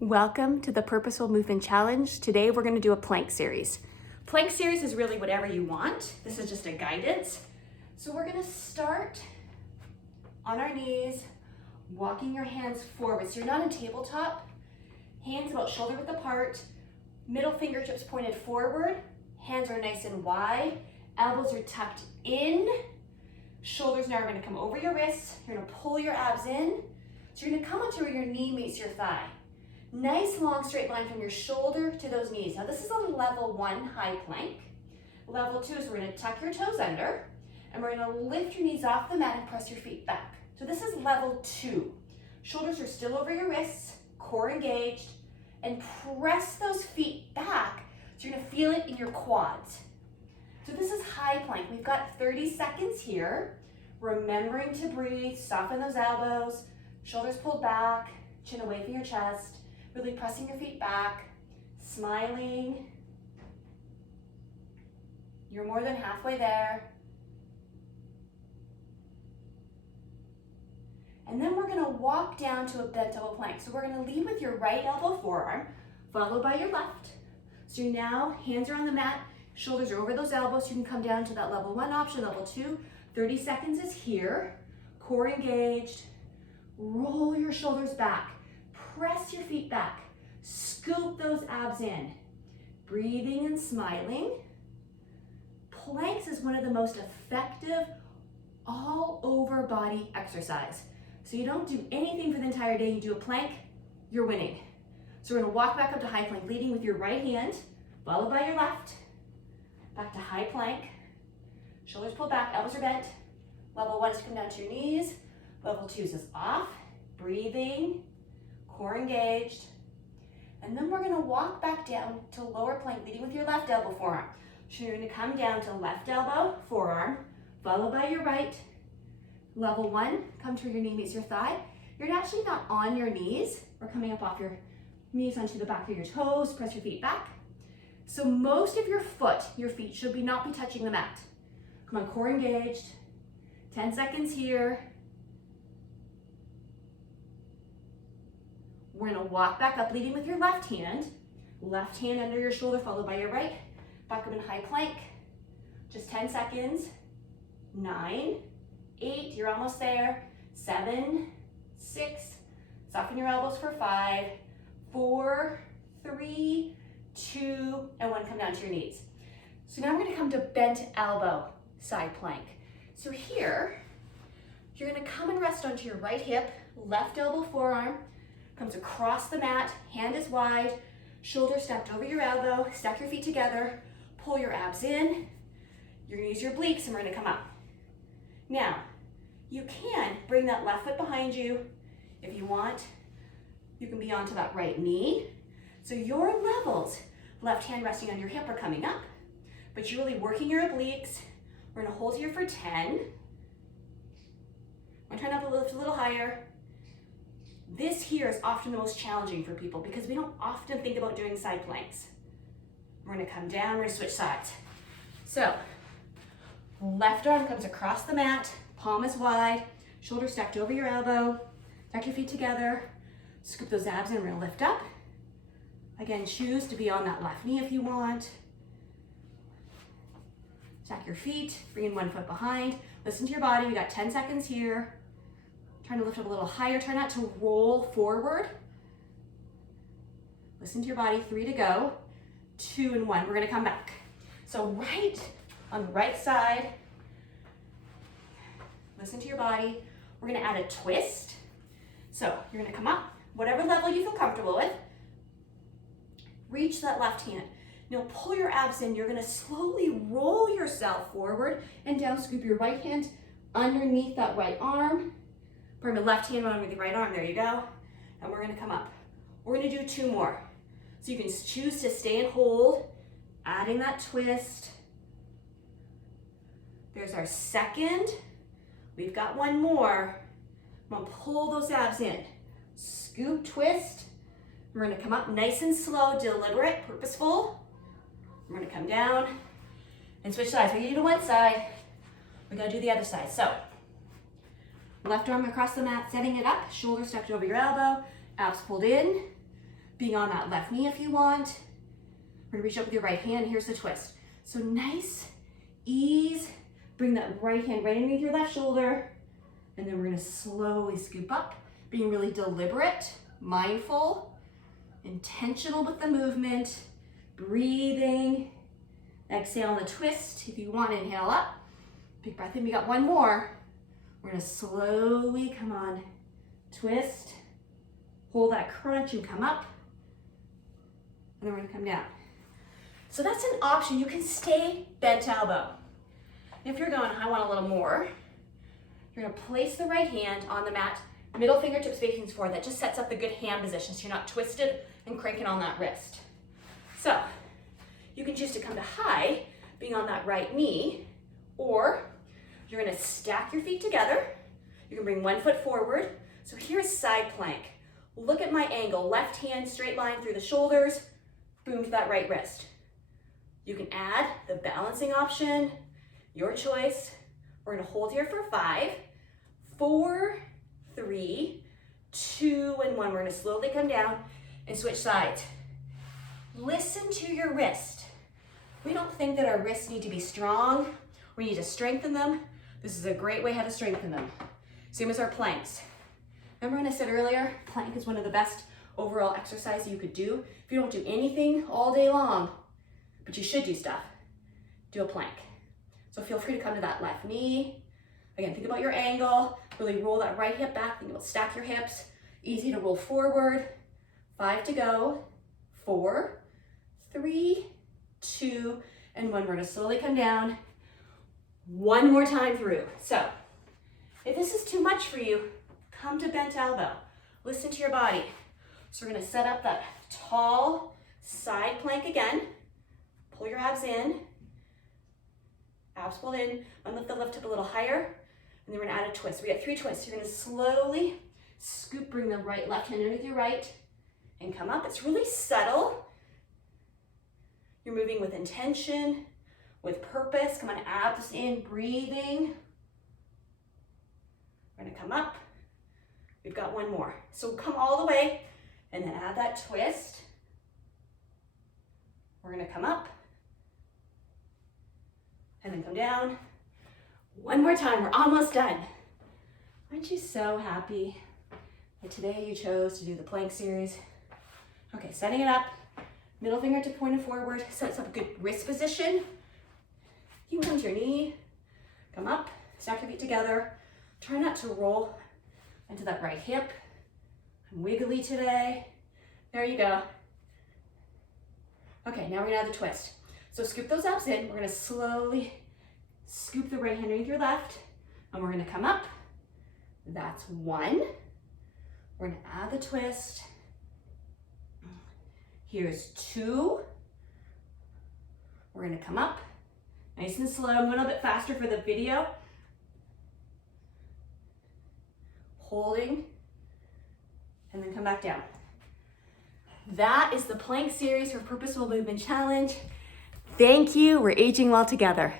Welcome to the Purposeful Movement Challenge. Today we're going to do a plank series. Plank series is really whatever you want. This is just a guidance. So we're going to start on our knees, walking your hands forward. So you're not in tabletop. Hands about shoulder width apart, middle fingertips pointed forward, hands are nice and wide, elbows are tucked in, shoulders now are going to come over your wrists. You're going to pull your abs in. So you're going to come onto where your knee meets your thigh. Nice long straight line from your shoulder to those knees. Now this is a level 1 high plank. Level 2 is we're going to tuck your toes under and we're going to lift your knees off the mat and press your feet back. So this is level 2. Shoulders are still over your wrists, core engaged, and press those feet back so you're going to feel it in your quads. So this is high plank. We've got 30 seconds here. Remembering to breathe, soften those elbows, shoulders pulled back, chin away from your chest. Really pressing your feet back, smiling. You're more than halfway there. And then we're going to walk down to a bent double plank. So we're going to lead with your right elbow forearm, followed by your left. So now hands are on the mat, shoulders are over those elbows. You can come down to that level 1 option, level 2. 30 seconds is here. Core engaged. Roll your shoulders back. Press your feet back. Scoop those abs in. Breathing and smiling. Planks is one of the most effective all over body exercise. So you don't do anything for the entire day, you do a plank, you're winning. So we're gonna walk back up to high plank, leading with your right hand, followed by your left. Back to high plank. Shoulders pulled back, elbows are bent. Level 1 is to come down to your knees. Level 2 is off, breathing. Core engaged. And then we're going to walk back down to lower plank, leading with your left elbow forearm. So you're going to come down to left elbow forearm, followed by your right. Level 1, come to where your knee meets your thigh. You're actually not on your knees. We're coming up off your knees onto the back of your toes. Press your feet back. So most of your feet should not be touching the mat. Come on, core engaged. 10 seconds here. We're going to walk back up, leading with your left hand under your shoulder, followed by your right. Back up in high plank. Just 10 seconds. 9, 8, you're almost there. 7, 6, soften your elbows for 5, 4, 3, 2, and 1, come down to your knees. So now we're going to come to bent elbow side plank. So here, you're going to come and rest onto your right hip, left elbow forearm, comes across the mat, hand is wide, shoulder stacked over your elbow, stack your feet together, pull your abs in. You're gonna use your obliques and we're gonna come up. Now, you can bring that left foot behind you. If you want, you can be onto that right knee. So your levels, left hand resting on your hip, are coming up, but you're really working your obliques. We're gonna hold here for 10. We're gonna turn up a little higher. This here is often the most challenging for people because we don't often think about doing side planks. We're going to come down, we're going to switch sides. So, left arm comes across the mat, palm is wide, shoulder stacked over your elbow, tuck your feet together, scoop those abs in, we're going to lift up. Again, choose to be on that left knee if you want. Stack your feet, bring in 1 foot behind. Listen to your body, we got 10 seconds here. Trying to lift up a little higher, try not to roll forward. Listen to your body, 3 to go, 2 and 1, we're gonna come back. So right on the right side, listen to your body. We're gonna add a twist. So you're gonna come up, whatever level you feel comfortable with. Reach that left hand. Now pull your abs in, you're gonna slowly roll yourself forward and down, scoop your right hand underneath that right arm. Bring the left hand on with the right arm, there you go. And we're gonna come up. We're gonna do 2 more. So you can choose to stay and hold, adding that twist. There's our second. We've got 1 more. I'm gonna pull those abs in. Scoop, twist. We're gonna come up nice and slow, deliberate, purposeful. We're gonna come down and switch sides. We're gonna do one side. We're gonna do the other side. So, left arm across the mat, setting it up, shoulder tucked over your elbow, abs pulled in. being on that left knee if you want. We're gonna reach up with your right hand. Here's the twist. So nice ease. Bring that right hand right underneath your left shoulder. And then we're gonna slowly scoop up, being really deliberate, mindful, intentional with the movement, breathing. Exhale on the twist. If you want, inhale up. Big breath in. We got one more. We're gonna slowly, come on, twist. Hold that crunch and come up. And then we're gonna come down. So that's an option. You can stay bent elbow. If you're going, I want a little more, you're gonna place the right hand on the mat, middle fingertips facing forward. That just sets up the good hand position so you're not twisted and cranking on that wrist. So you can choose to come to high, being on that right knee, or you're gonna stack your feet together. You can bring one foot forward. So here's side plank. Look at my angle, left hand straight line through the shoulders, boom to that right wrist. You can add the balancing option, your choice. We're gonna hold here for 5, 4, 3, 2, and 1. We're gonna slowly come down and switch sides. Listen to your wrist. We don't think that our wrists need to be strong. We need to strengthen them. This is a great way how to strengthen them. Same as our planks. Remember when I said earlier, plank is one of the best overall exercises you could do. If you don't do anything all day long, but you should do stuff, do a plank. So feel free to come to that left knee. Again, think about your angle. Really roll that right hip back. Think about stack your hips. Easy to roll forward. 5 to go. 4, 3, 2, and 1. We're gonna slowly come down. One more time through. So if this is too much for you, come to bent elbow. Listen to your body. So we're gonna set up that tall side plank again. Pull your abs in. Abs pulled in. Lift the left hip a little higher. And then we're gonna add a twist. We got 3 twists. You're gonna slowly scoop, bring the left hand underneath your right, and come up. It's really subtle. You're moving with intention, with purpose. Come on, abs in, breathing. We're gonna come up. We've got one more. So come all the way, and then add that twist. We're gonna come up, and then come down. One more time, we're almost done. Aren't you so happy that today you chose to do the plank series? Okay, setting it up, middle finger to point forward, sets up a good wrist position. You can come to your knee, come up, stack your feet together. Try not to roll into that right hip. I'm wiggly today. There you go. Okay, now we're gonna add the twist. So scoop those abs in. We're gonna slowly scoop the right hand underneath your left, and we're gonna come up. That's 1. We're gonna add the twist. Here's 2. We're gonna come up, nice and slow. I'm going a little bit faster for the video. Holding, and then come back down. That is the plank series for Purposeful Movement Challenge. Thank you. We're aging well together.